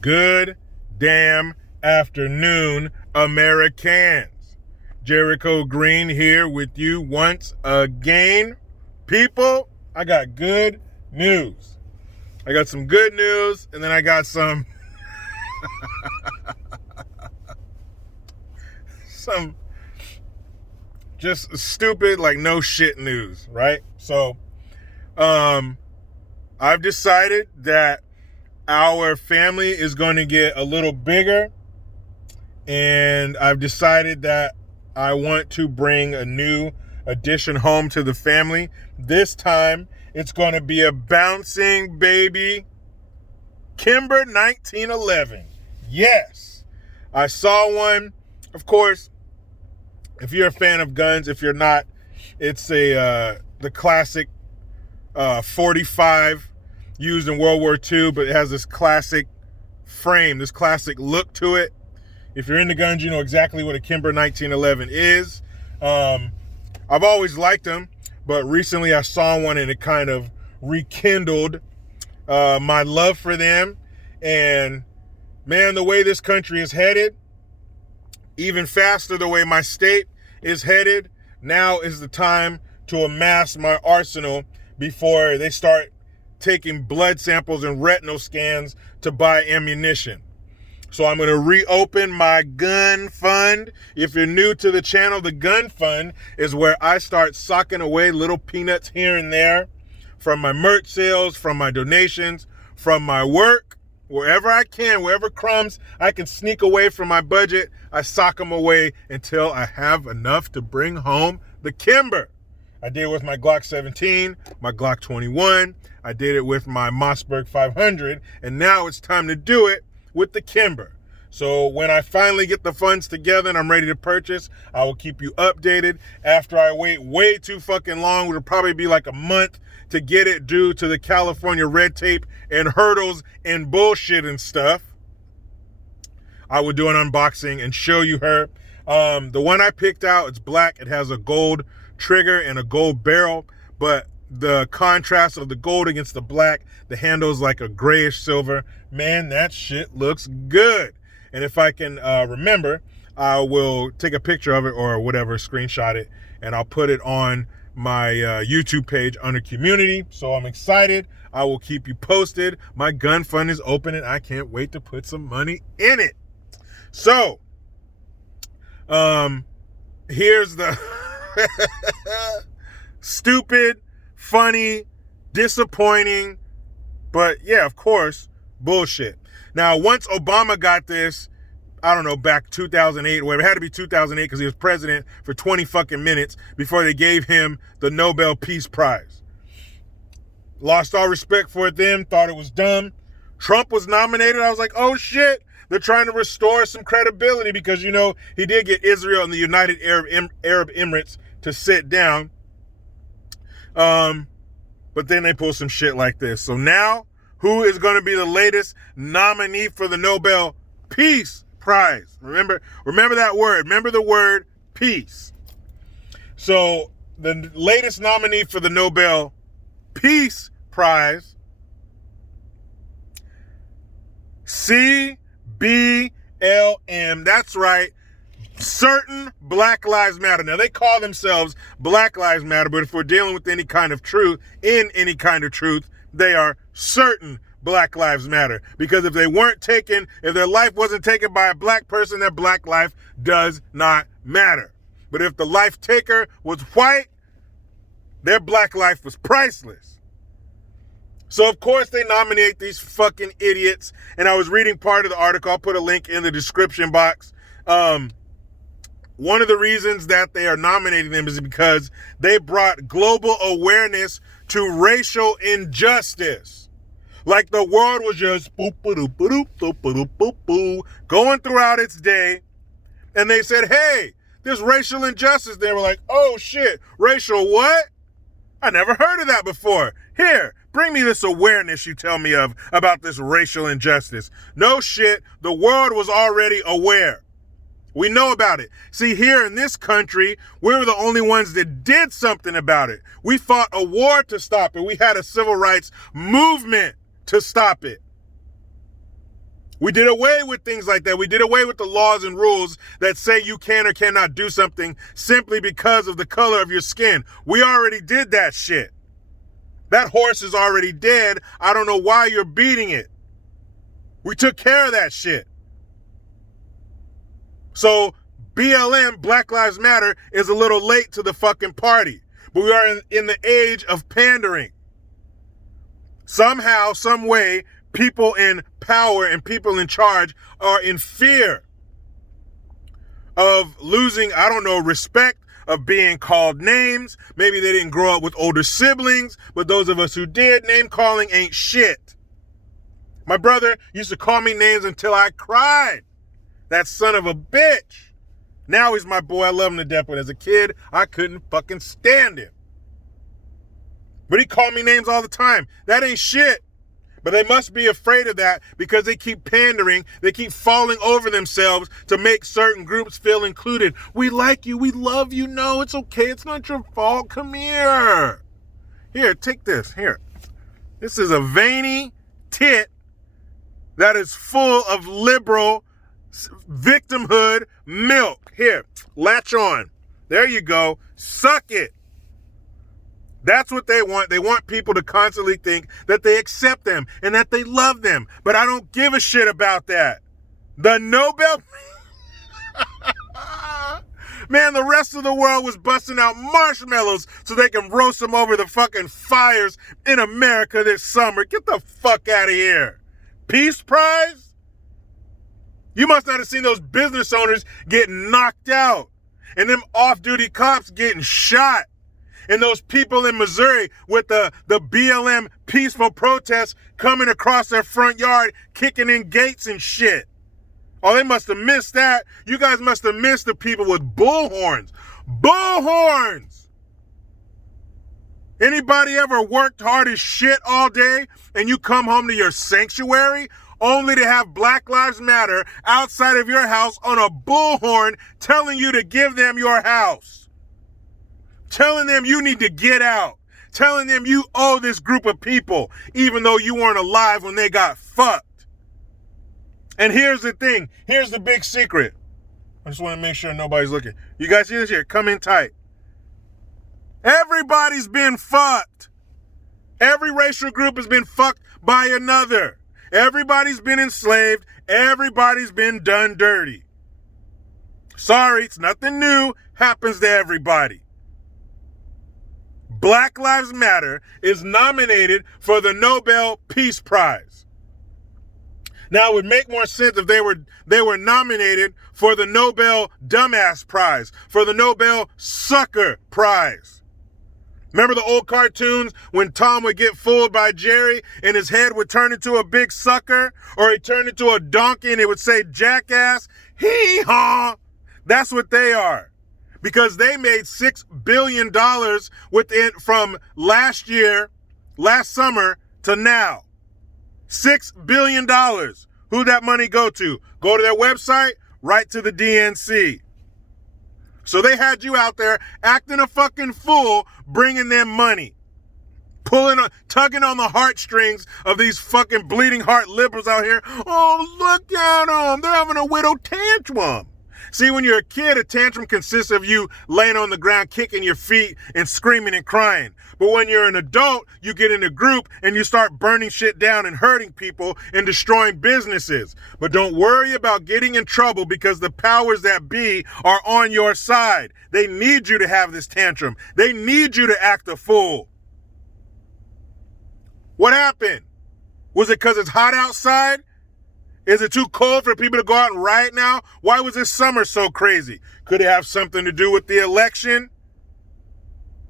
Good damn afternoon, Americans. Jericho Green here with you once again. People, I got good news. I got some good news, and then I got some some just stupid, like no shit news, right? So, I've decided that our family is going to get a little bigger, and I've decided that I want to bring a new addition home to the family. This time, it's going to be a bouncing baby Kimber 1911. Yes, I saw one. Of course, if you're a fan of guns, if you're not, it's the classic 45 used in World War II, but it has this classic frame, this classic look to it. If you're into guns, you know exactly what a Kimber 1911 is. I've always liked them, but recently I saw one and it kind of rekindled my love for them. And man, the way this country is headed, even faster the way my state is headed, now is the time to amass my arsenal before they start taking blood samples and retinal scans to buy ammunition. So I'm going to reopen my GUNFUND. If you're new to the channel, the GUNFUND is where I start socking away little peanuts here and there from my merch sales, from my donations, from my work, wherever I can, wherever crumbs I can sneak away from my budget, I sock them away until I have enough to bring home the Kimber. I did it with my Glock 17, my Glock 21. I did it with my Mossberg 500, and now it's time to do it with the Kimber. So when I finally get the funds together and I'm ready to purchase, I will keep you updated. After I wait way too fucking long, it'll probably be like a month to get it due to the California red tape and hurdles and bullshit and stuff, I will do an unboxing and show you her. The one I picked out, it's black. It has a gold trigger and a gold barrel, but the contrast of the gold against the black, the handle's like a grayish silver. Man, that shit looks good. And if I can remember, I will take a picture of it or whatever, screenshot it, and I'll put it on my YouTube page under community. So I'm excited. I will keep you posted. My GUNFUND is open and I can't wait to put some money in it. So, here's the stupid, funny, disappointing, but yeah, of course, bullshit. Now, once Obama got this, I don't know, back 2008 or whatever, it had to be 2008 because he was president for 20 fucking minutes before they gave him the Nobel Peace Prize. Lost all respect for it then, thought it was dumb. Trump was nominated. I was like, oh shit, they're trying to restore some credibility because, you know, he did get Israel and the United Arab Emirates to sit down. But then they pull some shit like this. So now, who is going to be the latest nominee for the Nobel Peace Prize? Remember that word. Remember the word peace. So the latest nominee for the Nobel Peace Prize, CBLM. That's right. Certain Black Lives Matter. Now, they call themselves Black Lives Matter, but if we're dealing with any kind of truth, they are certain Black Lives Matter. Because if they weren't taken, if their life wasn't taken by a black person, their black life does not matter. But if the life taker was white, their black life was priceless. So, of course, they nominate these fucking idiots. And I was reading part of the article. I'll put a link in the description box. One of the reasons that they are nominating them is because they brought global awareness to racial injustice. Like the world was just going throughout its day, and they said, hey, there's racial injustice. They were like, oh shit, racial what? I never heard of that before. Here, bring me this awareness you tell me of about this racial injustice. No shit, the world was already aware. We know about it. See, here in this country, we were the only ones that did something about it. We fought a war to stop it. We had a civil rights movement to stop it. We did away with things like that. We did away with the laws and rules that say you can or cannot do something simply because of the color of your skin. We already did that shit. That horse is already dead. I don't know why you're beating it. We took care of that shit. So BLM, Black Lives Matter, is a little late to the fucking party. But we are in the age of pandering. Somehow, some way, people in power and people in charge are in fear of losing, I don't know, respect, of being called names. Maybe they didn't grow up with older siblings, but those of us who did, name calling ain't shit. My brother used to call me names until I cried. That son of a bitch. Now he's my boy. I love him to death, but as a kid, I couldn't fucking stand him. But he called me names all the time. That ain't shit. But they must be afraid of that because they keep pandering. They keep falling over themselves to make certain groups feel included. We like you. We love you. No, it's okay. It's not your fault. Come here. Here, take this. Here. This is a veiny tit that is full of liberal victimhood milk. Here, latch on. There you go. Suck it. That's what they want. They want people to constantly think that they accept them and that they love them. But I don't give a shit about that. The Nobel... Man, the rest of the world was busting out marshmallows so they can roast them over the fucking fires in America this summer. Get the fuck out of here. Peace Prize? You must not have seen those business owners getting knocked out and them off-duty cops getting shot. And those people in Missouri with the BLM peaceful protests coming across their front yard, kicking in gates and shit. Oh, they must have missed that. You guys must have missed the people with bullhorns. Bullhorns! Anybody ever worked hard as shit all day and you come home to your sanctuary only to have Black Lives Matter outside of your house on a bullhorn telling you to give them your house? Telling them you need to get out. Telling them you owe this group of people, even though you weren't alive when they got fucked. And here's the thing. Here's the big secret. I just want to make sure nobody's looking. You guys see this here? Come in tight. Everybody's been fucked. Every racial group has been fucked by another. Everybody's been enslaved. Everybody's been done dirty. Sorry, it's nothing new. Happens to everybody. Black Lives Matter is nominated for the Nobel Peace Prize. Now, it would make more sense if they were nominated for the Nobel Dumbass Prize, for the Nobel Sucker Prize. Remember the old cartoons when Tom would get fooled by Jerry and his head would turn into a big sucker, or he turned into a donkey and it would say jackass? Hee-haw! That's what they are. Because they made $6 billion from last summer to now. $6 billion. Who'd that money go to? Go to their website, right to the DNC. So they had you out there acting a fucking fool, bringing them money. Tugging on the heartstrings of these fucking bleeding heart liberals out here. Oh, look at them. They're having a widow tantrum. See, when you're a kid, a tantrum consists of you laying on the ground, kicking your feet and screaming and crying. But when you're an adult, you get in a group and you start burning shit down and hurting people and destroying businesses. But don't worry about getting in trouble because the powers that be are on your side. They need you to have this tantrum. They need you to act a fool. What happened? Was it because it's hot outside? Is it too cold for people to go out and riot now? Why was this summer so crazy? Could it have something to do with the election?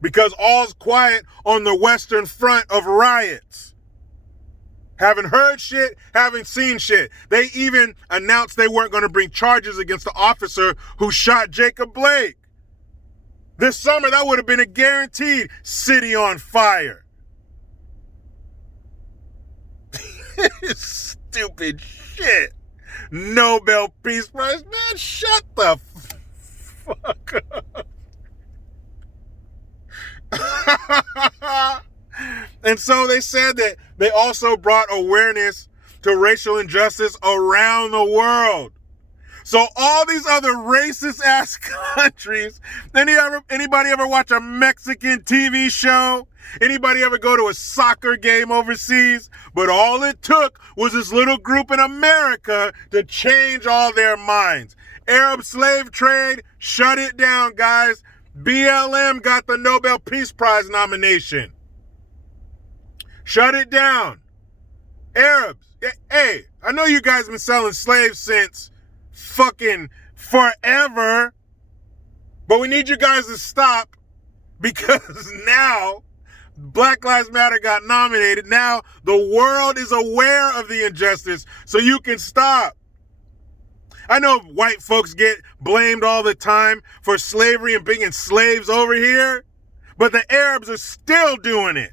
Because all's quiet on the Western Front of riots. Haven't heard shit, haven't seen shit. They even announced they weren't going to bring charges against the officer who shot Jacob Blake. This summer, that would have been a guaranteed city on fire. Stupid shit. Nobel Peace Prize. Man, shut the fuck up. And so they said that they also brought awareness to racial injustice around the world. So all these other racist ass countries, anybody ever watch a Mexican TV show? Anybody ever go to a soccer game overseas? But all it took was this little group in America to change all their minds. Arab slave trade, shut it down, guys. BLM got the Nobel Peace Prize nomination. Shut it down. Arabs, hey, I know you guys have been selling slaves since fucking forever, but we need you guys to stop, because now Black Lives Matter got nominated. Now the world is aware of the injustice, so you can stop. I know white folks get blamed all the time for slavery and bringing slaves over here, but the Arabs are still doing it.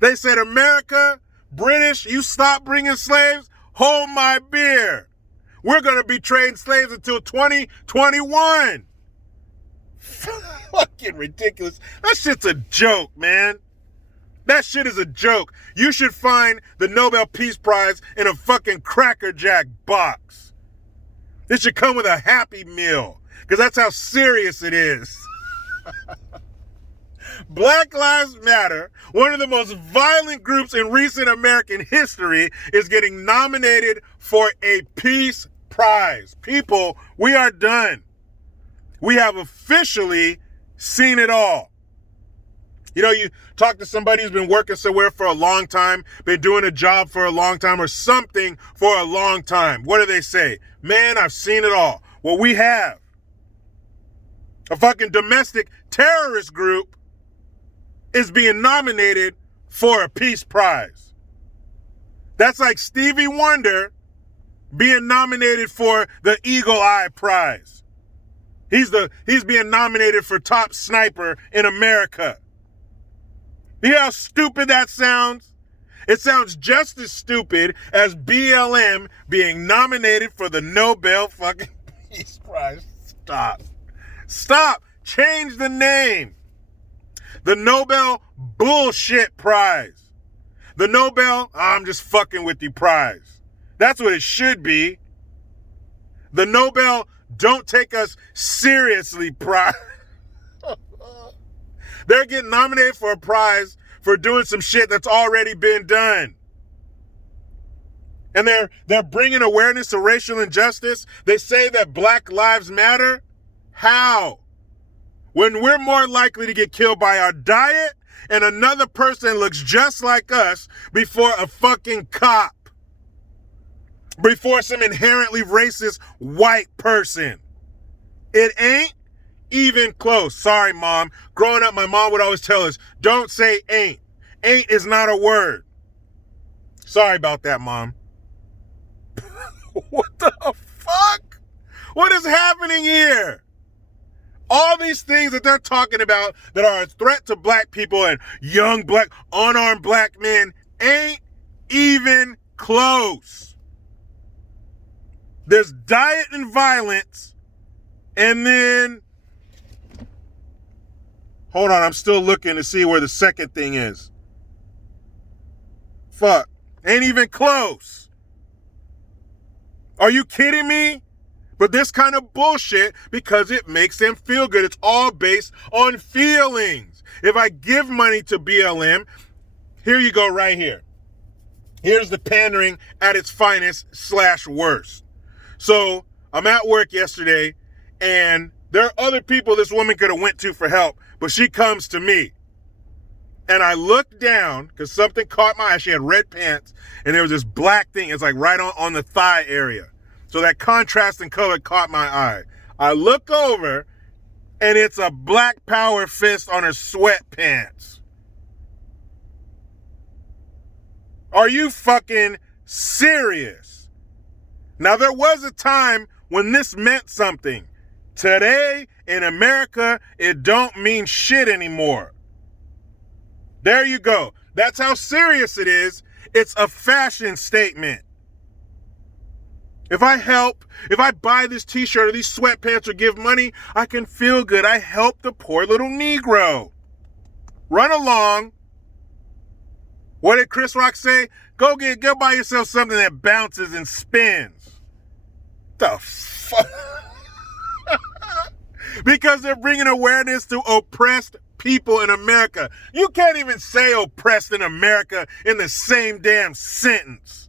They said, America, British, you stop bringing slaves, hold my beer. We're going to be trading slaves until 2021. Fucking ridiculous. That shit's a joke, man. That shit is a joke. You should find the Nobel Peace Prize in a fucking Cracker Jack box. It should come with a Happy Meal, because that's how serious it is. Black Lives Matter, one of the most violent groups in recent American history, is getting nominated for a Peace Prize. People, we are done. We have officially seen it all. You know, you talk to somebody who's been working somewhere for a long time, been doing a job for a long time or something for a long time. What do they say? Man, I've seen it all. Well, we have. A fucking domestic terrorist group is being nominated for a Peace Prize. That's like Stevie Wonder being nominated for the Eagle Eye Prize. He's being nominated for top sniper in America. You know how stupid that sounds? It sounds just as stupid as BLM being nominated for the Nobel fucking Peace Prize. Stop. Stop. Change the name. The Nobel Bullshit Prize. The Nobel, I'm just fucking with you prize. That's what it should be. The Nobel Don't Take Us Seriously Prize. They're getting nominated for a prize for doing some shit that's already been done. And they're bringing awareness to racial injustice. They say that Black Lives Matter. How? When we're more likely to get killed by our diet and another person looks just like us before a fucking cop. Before some inherently racist white person. It ain't even close. Sorry, Mom. Growing up, my mom would always tell us, don't say ain't. Ain't is not a word. Sorry about that, Mom. What the fuck? What is happening here? All these things that they're talking about that are a threat to black people and young black, unarmed black men ain't even close. There's diet and violence, and then, hold on, I'm still looking to see where the second thing is. Fuck, ain't even close. Are you kidding me? But this kind of bullshit, because it makes them feel good. It's all based on feelings. If I give money to BLM, here you go right here. Here's the pandering at its finest / worst. So I'm at work yesterday, and there are other people this woman could have went to for help, but she comes to me. And I looked down because something caught my eye. She had red pants, and there was this black thing. It's like right on the thigh area. So that contrast in color caught my eye. I look over, and it's a black power fist on her sweatpants. Are you fucking serious? Now, there was a time when this meant something. Today, in America, it don't mean shit anymore. There you go. That's how serious it is. It's a fashion statement. If I help, if I buy this t-shirt or these sweatpants or give money, I can feel good. I helped the poor little Negro. Run along. What did Chris Rock say? Go buy yourself something that bounces and spins. The fuck? Because they're bringing awareness to oppressed people in America. You can't even say oppressed in America in the same damn sentence.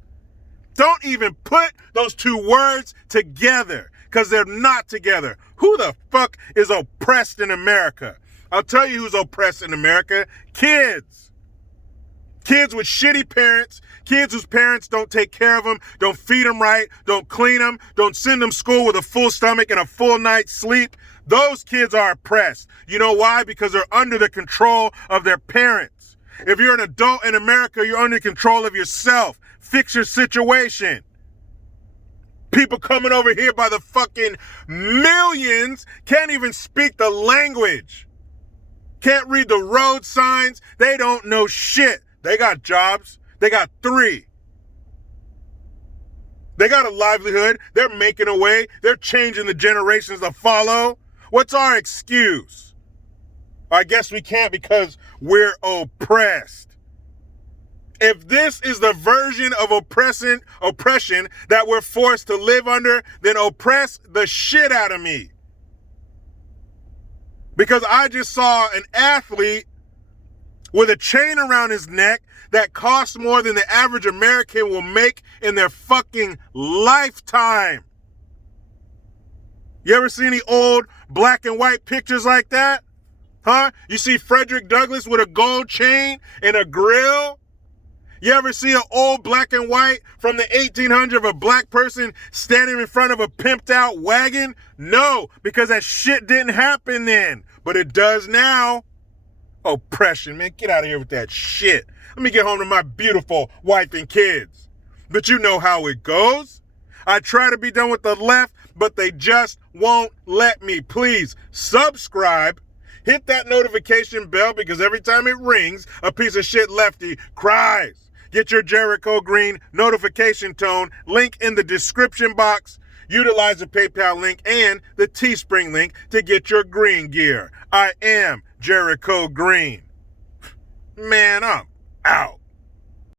Don't even put those two words together, because they're not together. Who the fuck is oppressed in America? I'll tell you who's oppressed in America. Kids. Kids with shitty parents, kids whose parents don't take care of them, don't feed them right, don't clean them, don't send them to school with a full stomach and a full night's sleep. Those kids are oppressed. You know why? Because they're under the control of their parents. If you're an adult in America, you're under control of yourself. Fix your situation. People coming over here by the fucking millions can't even speak the language. Can't read the road signs. They don't know shit. They got jobs. They got 3. They got a livelihood. They're making a way. They're changing the generations that follow. What's our excuse? I guess we can't because we're oppressed. If this is the version of oppression that we're forced to live under, then oppress the shit out of me. Because I just saw an athlete with a chain around his neck that costs more than the average American will make in their fucking lifetime. You ever see any old black and white pictures like that? Huh? You see Frederick Douglass with a gold chain and a grill? You ever see an old black and white from the 1800s of a black person standing in front of a pimped out wagon? No, because that shit didn't happen then, but it does now. Oppression, man. Get out of here with that shit. Let me get home to my beautiful wife and kids. But you know how it goes. I try to be done with the left, but they just won't let me. Please subscribe. Hit that notification bell, because every time it rings, a piece of shit lefty cries. Get your Jericho Green notification tone. Link in the description box. Utilize the PayPal link and the Teespring link to get your green gear. I am Jericho Green. Man, I'm out.